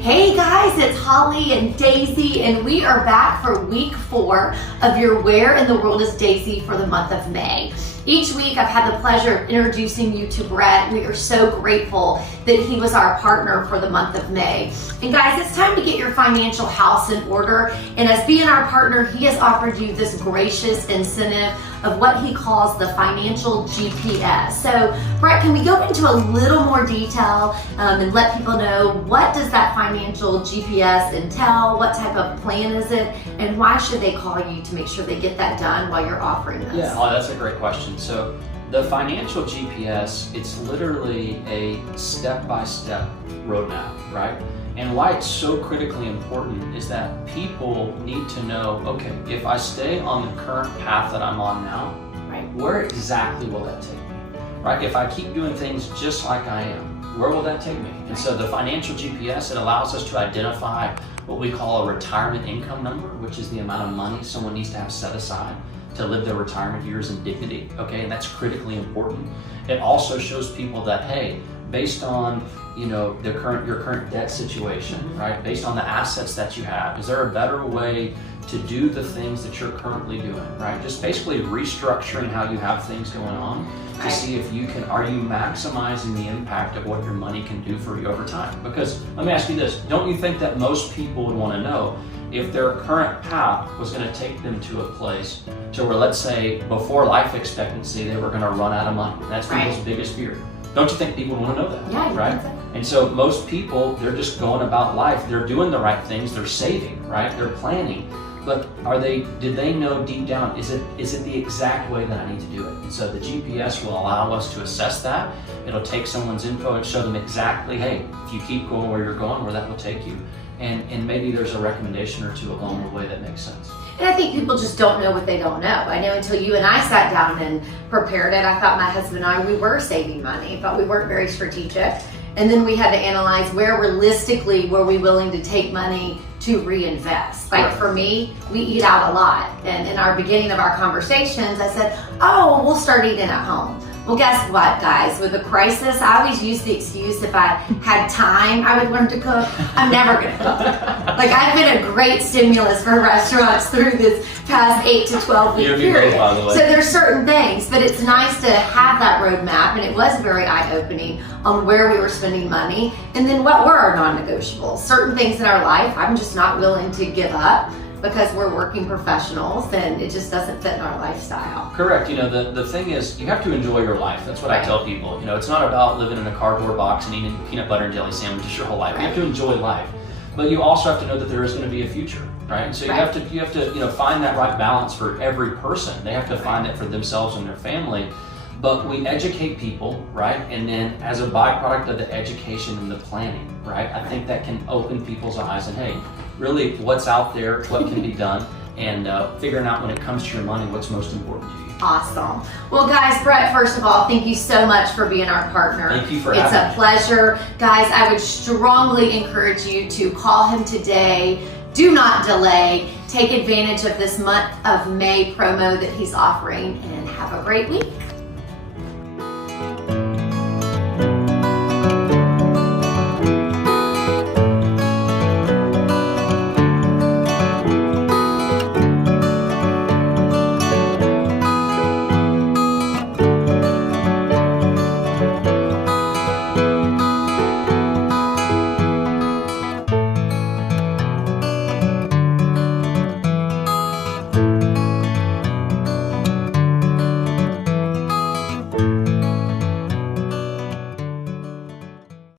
Hey guys, it's Holly and Daisy, and we are back for week 4 of your Where in the World is Daisy for the month of May. Each week I've had the pleasure of introducing you to Brett. We are so grateful that he was our partner for the month of May. And guys, it's time to get your financial house in order. And as being our partner, he has offered you this gracious incentive of what he calls the financial GPS. So Brett, can we go into a little more detail and let people know what does that financial GPS entail? What type of plan is it? And why should they call you to make sure they get that done while you're offering this? Yeah, that's a great question. So the financial GPS, it's literally a step-by-step roadmap, right? And why it's so critically important is that people need to know, okay, if I stay on the current path that I'm on now, right, where exactly will that take me, right? If I keep doing things just like I am, where will that take me? And so the financial GPS, it allows us to identify what we call a retirement income number, which is the amount of money someone needs to have set aside to live their retirement years in dignity, okay? And that's critically important. It also shows people that, hey, based on your current debt situation, right? Based on the assets that you have, is there a better way to do the things that you're currently doing, right? Just basically restructuring how you have things going on to see if are you maximizing the impact of what your money can do for you over time? Because let me ask you this, don't you think that most people would want to know if their current path was going to take them to a place to where, let's say, before life expectancy, they were going to run out of money? That's people's biggest fear. Don't you think people want to know that? Yeah, right? And so most people, they're just going about life. They're doing the right things. They're saving, right? They're planning. But did they know deep down, is it the exact way that I need to do it? And so the GPS will allow us to assess that. It'll take someone's info and show them exactly, hey, if you keep going where you're going, where that will take you. And maybe there's a recommendation or two along the way that makes sense. And I think people just don't know what they don't know. I know until you and I sat down and prepared it, I thought my husband and I, we were saving money, but we weren't very strategic. And then we had to analyze where realistically were we willing to take money to reinvest. Like for me, we eat out a lot. And in our beginning of our conversations, I said, oh, we'll start eating at home. Well, guess what, guys? With the crisis, I always use the excuse if I had time, I would learn to cook. I'm never going to cook. Like, I've been a great stimulus for restaurants through this past 8 to 12 week period. So there's certain things, but it's nice to have that roadmap, and it was very eye-opening on where we were spending money, and then what were our non-negotiables. Certain things in our life, I'm just not willing to give up, because we're working professionals and it just doesn't fit in our lifestyle. Correct. The thing is, you have to enjoy your life. That's what I tell people. It's not about living in a cardboard box and eating peanut butter and jelly sandwiches your whole life. You have to enjoy life. But you also have to know that there is going to be a future, right? And so you have to find that right balance for every person. They have to find it for themselves and their family. But we educate people, right? And then as a byproduct of the education and the planning, right? I think that can open people's eyes and, hey, really what's out there, what can be done, and figuring out when it comes to your money, what's most important to you. Awesome. Well, guys, Brett, first of all, thank you so much for being our partner. Thank you for having me. It's a pleasure. Guys, I would strongly encourage you to call him today. Do not delay. Take advantage of this month of May promo that he's offering, and have a great week.